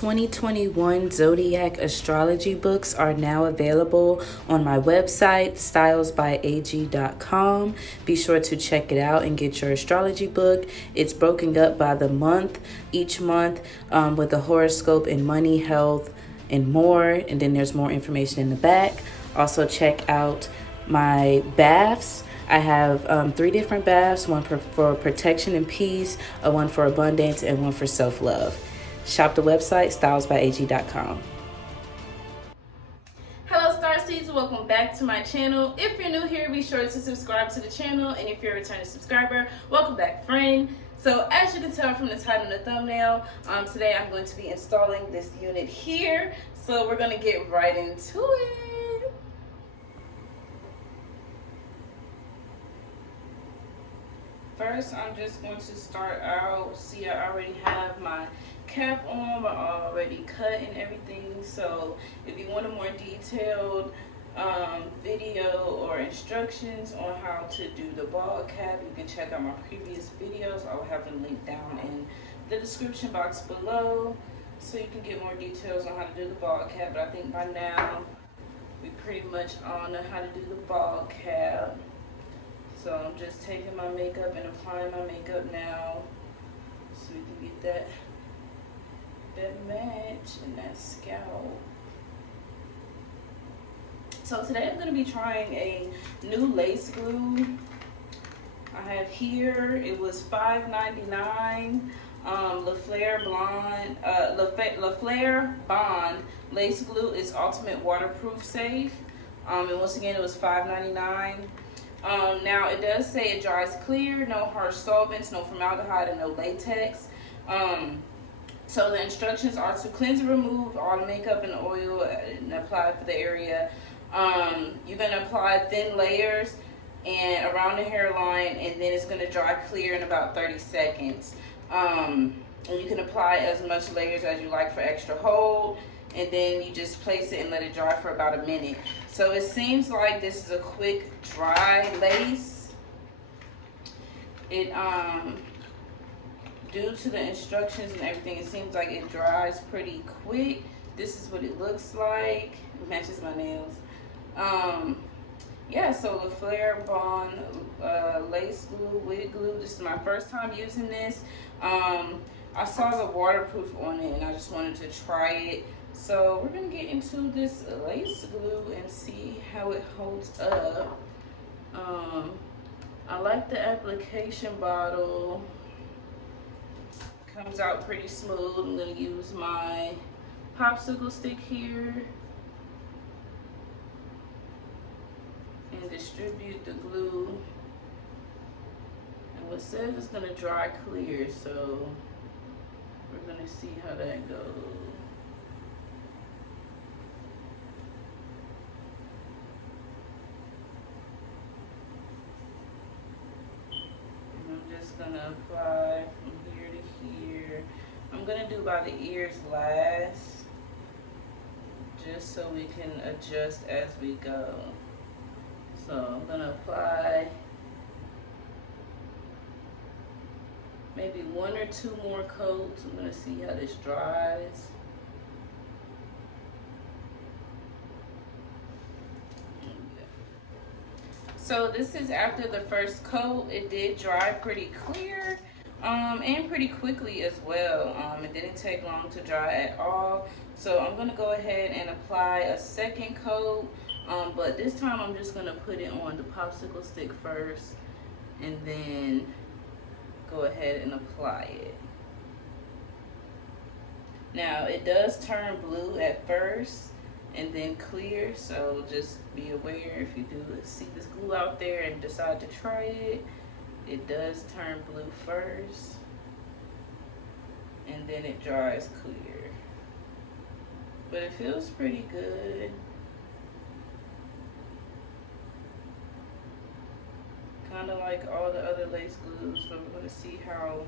2021 Zodiac astrology books are now available on my website, stylesbyag.com. Be sure to check it out and get your astrology book. It's broken up by the month, each month, with the horoscope and money, health, and more. And then there's more information in the back. Also, check out my baths. I have 3 different baths, one for protection and peace, one for abundance, and one for self-love. Shop the website, stylesbyag.com. Hello Starseeds, welcome back to my channel. If you're new here, be sure to subscribe to the channel, and if you're a returning subscriber, welcome back, friend. So as you can tell from the title and the thumbnail, today I'm going to be installing this unit here. So we're going to get right into it. First, I'm just going to start out. See, I already have my cap on, but already cut and everything. So if you want a more detailed video or instructions on how to do the ball cap, you can check out my previous videos. I'll have them linked down in the description box below, so you can get more details on how to do the ball cap. But I think by now we pretty much all know how to do the ball cap. So I'm just taking my makeup and applying my makeup now, so we can get that match and that scalp. So today I'm going to be trying a new lace glue. I have here, it was $5.99. Laflare Bond Lace Glue is ultimate waterproof safe. And once again, it was $5.99. Now it does say it dries clear, no harsh solvents, no formaldehyde, and no latex. So the instructions are to cleanse and remove all the makeup and oil and apply for the area. You're going to apply thin layers and around the hairline, and then it's going to dry clear in about 30 seconds. And you can apply as much layers as you like for extra hold, and then you just place it and let it dry for about a minute. So it seems like this is a quick dry lace. It due to the instructions and everything, it seems like it dries pretty quick. This is what it looks like. It matches my nails. Yeah, so Laflare Bond lace glue, wig glue. This is my first time using this. I saw the waterproof on it and I just wanted to try it. So we're gonna get into this lace glue and see how it holds up. I like the application bottle. Comes out pretty smooth. I'm gonna use my popsicle stick here and distribute the glue. And what says it's gonna dry clear, so we're gonna see how that goes. Just gonna apply from here to here. I'm gonna do by the ears last, just so we can adjust as we go. So I'm gonna apply maybe 1 or 2 more coats. I'm gonna see how this dries. So this is after the first coat. It did dry pretty clear and pretty quickly as well. It didn't take long to dry at all. So I'm gonna go ahead and apply a second coat, but this time I'm just gonna put it on the popsicle stick first and then go ahead and apply it. Now it does turn blue at first and then clear, so just be aware if you do see this glue out there and decide to try it. It does turn blue first and then it dries clear, but it feels pretty good. Kind of like all the other lace glues, but we're going to see how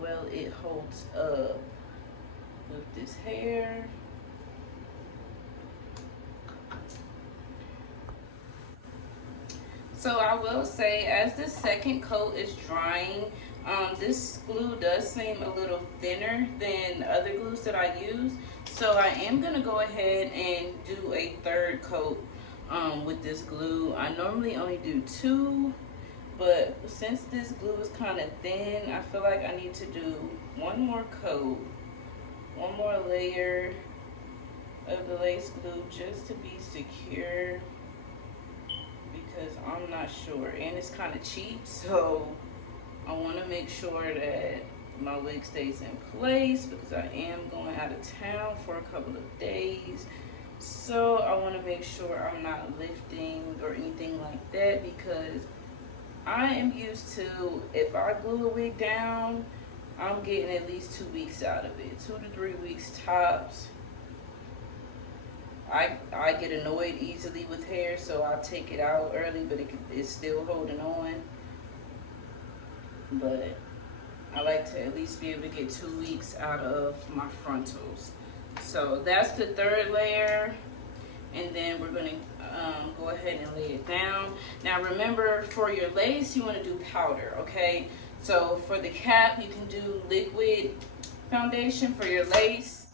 well it holds up with this hair. So I will say, as the second coat is drying, This glue does seem a little thinner than other glues that I use, so I am gonna go ahead and do a third coat with this glue. I normally only do two, but since this glue is kind of thin, I feel like I need to do one more coat, one more layer of the lace glue just to be secure, because I'm not sure, and it's kind of cheap, so I want to make sure that my wig stays in place because I am going out of town for a couple of days. So I want to make sure I'm not lifting or anything like that, because I am used to, if I glue a wig down, I'm getting at least 2 weeks out of it, 2 to 3 weeks tops. I get annoyed easily with hair, so I'll take it out early, but it's still holding on. But I like to at least be able to get 2 weeks out of my frontals. So that's the third layer, and then we're going to go ahead and lay it down. Now remember, for your lace you want to do powder, okay? So for the cap you can do liquid foundation. For your lace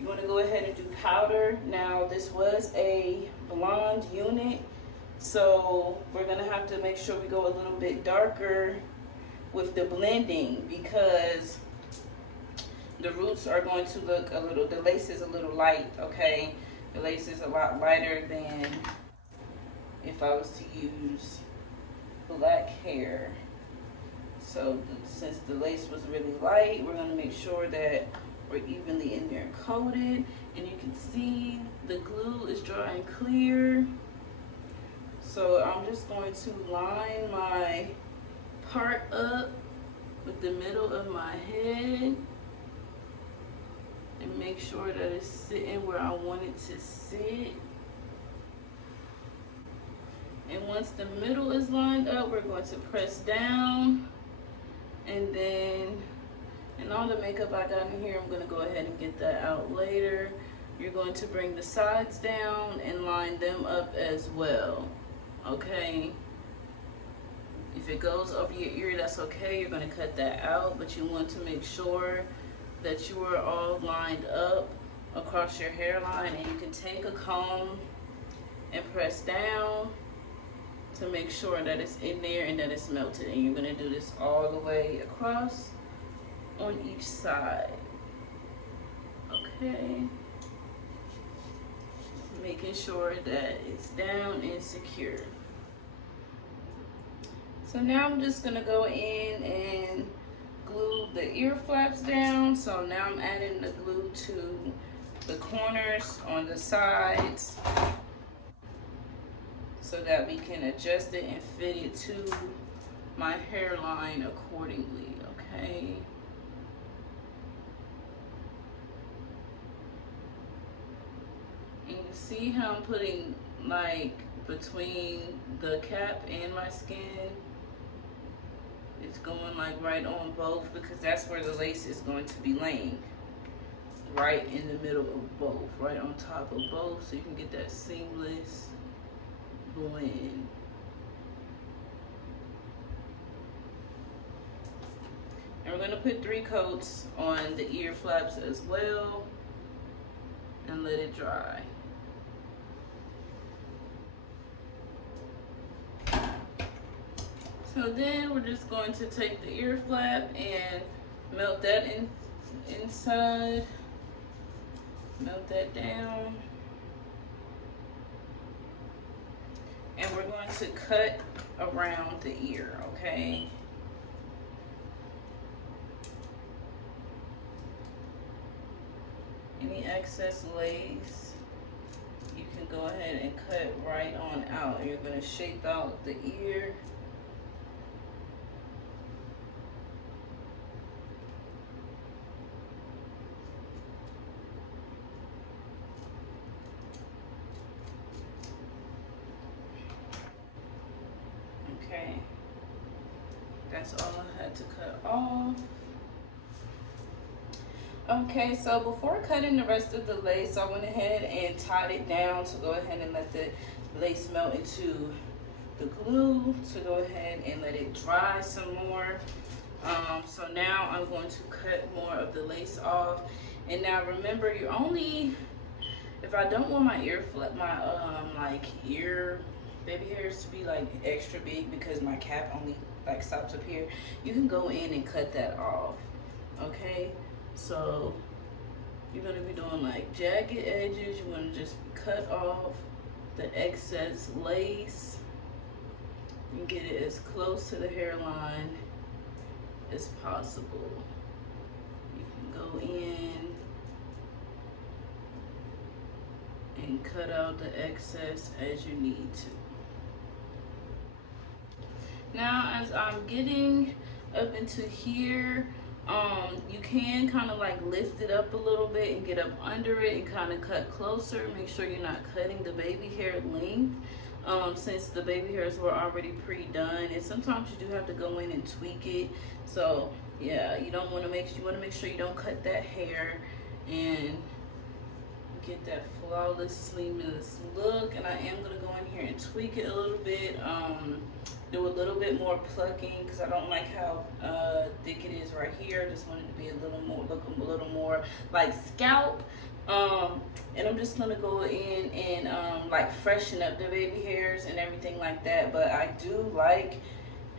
you want to go ahead and do powder. Now this was a blonde unit, so we're going to have to make sure we go a little bit darker with the blending, because the roots are going to look a little, the lace is a little light, okay? The lace is a lot lighter than if I was to use black hair. So since the lace was really light, we're going to make sure that we're evenly in there coated, and you can see the glue is drying clear. So I'm just going to line my part up with the middle of my head and make sure that it's sitting where I want it to sit. And once the middle is lined up, we're going to press down, and then, and all the makeup I got in here, I'm going to go ahead and get that out later. You're going to bring the sides down and line them up as well, okay? If it goes over your ear, that's okay. You're going to cut that out, but you want to make sure that you are all lined up across your hairline. And you can take a comb and press down to make sure that it's in there and that it's melted. And you're going to do this all the way across on each side, okay? Making sure that it's down and secure. So now I'm just gonna go in and glue the ear flaps down. So now I'm adding the glue to the corners on the sides so that we can adjust it and fit it to my hairline accordingly, okay? And you see how I'm putting like between the cap and my skin? It's going like right on both, because that's where the lace is going to be laying, right in the middle of both, right on top of both, so you can get that seamless blend. And we're going to put 3 coats on the ear flaps as well and let it dry. So then we're just going to take the ear flap and melt that inside, melt that down. And we're going to cut around the ear, okay? Any excess lace, you can go ahead and cut right on out. You're going to shape out the ear. Okay, that's all I had to cut off. Okay, so before cutting the rest of the lace, I went ahead and tied it down to go ahead and let the lace melt into the glue, to go ahead and let it dry some more. So now I'm going to cut more of the lace off. And now remember, you're only, if I don't want my like ear baby hairs to be like extra big because my cap only like stops up here, you can go in and cut that off. Okay, so you're gonna be doing like jagged edges. You want to just cut off the excess lace and get it as close to the hairline as possible. You can go in and cut out the excess as you need to. Now as I'm getting up into here, you can kind of like lift it up a little bit and get up under it and kind of cut closer. Make sure you're not cutting the baby hair length, since the baby hairs were already pre-done, and sometimes you do have to go in and tweak it. So yeah, you want to make sure you don't cut that hair and get that flawless seamless look. And I am going to go in here and tweak it a little bit, do a little bit more plucking because I don't like how thick it is right here. Just want it to be a little more, look a little more like scalp. And I'm just gonna go in and like freshen up the baby hairs and everything like that. But I do like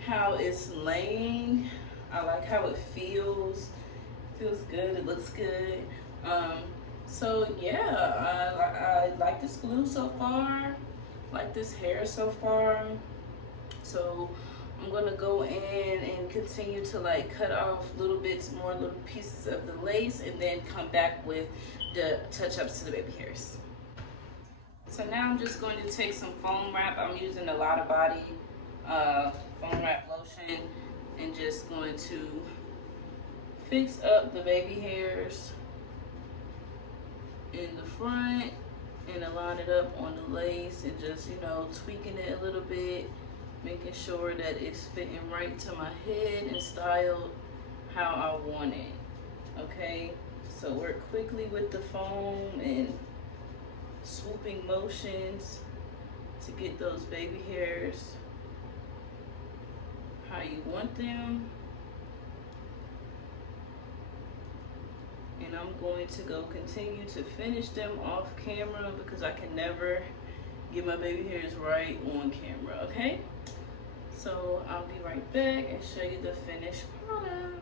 how it's laying. I like how it feels. Feels good. It looks good. So yeah, I like this glue so far. Like this hair so far. So I'm gonna go in and continue to like cut off little pieces of the lace, and then come back with the touch-ups to the baby hairs. So now I'm just going to take some foam wrap. I'm using a lot of body foam wrap lotion, and just going to fix up the baby hairs in the front and align it up on the lace, and just, you know, tweaking it a little bit, making sure that it's fitting right to my head and styled how I want it. Okay, so work quickly with the foam and swooping motions to get those baby hairs how you want them. And I'm going to go continue to finish them off camera because I can never get my baby hairs right on camera. Okay, so I'll be right back and show you the finished product.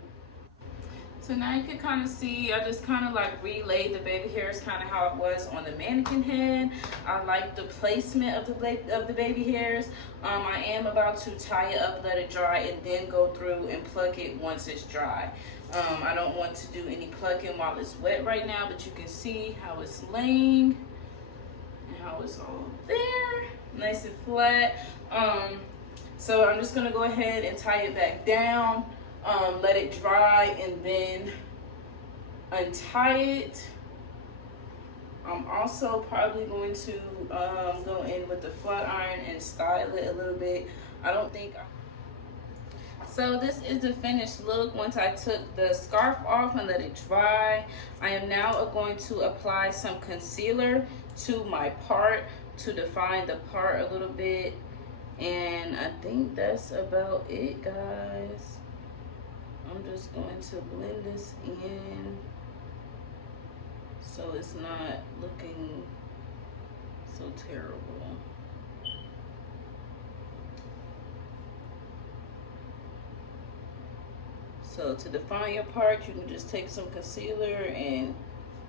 So now you can kind of see, I just kind of like relayed the baby hairs kind of how it was on the mannequin head. I like the placement of the baby hairs. I am about to tie it up, let it dry, and then go through and pluck it once it's dry. I don't want to do any plucking while it's wet right now, but you can see how it's laying and how it's all there, nice and flat. So I'm just gonna go ahead and tie it back down. Let it dry and then untie it. I'm also probably going to go in with the flat iron and style it a little bit. So this is the finished look once I took the scarf off and let it dry. I am now going to apply some concealer to my part to define the part a little bit. And I think that's about it, guys. I'm just going to blend this in so it's not looking so terrible. So to define your part, you can just take some concealer and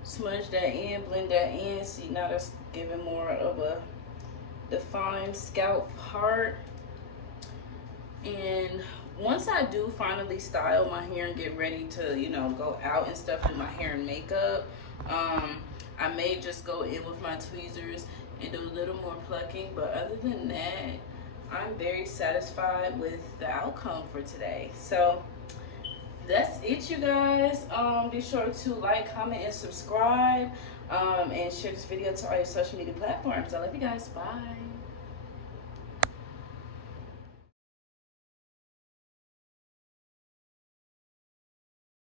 smudge that in, blend that in. See, now that's giving more of a defined scalp part. And once I do finally style my hair and get ready to, you know, go out and stuff with my hair and makeup, I may just go in with my tweezers and do a little more plucking. But other than that, I'm very satisfied with the outcome for today. So that's it, you guys. Be sure to like, comment, and subscribe, and share this video to all your social media platforms. I love you guys. Bye.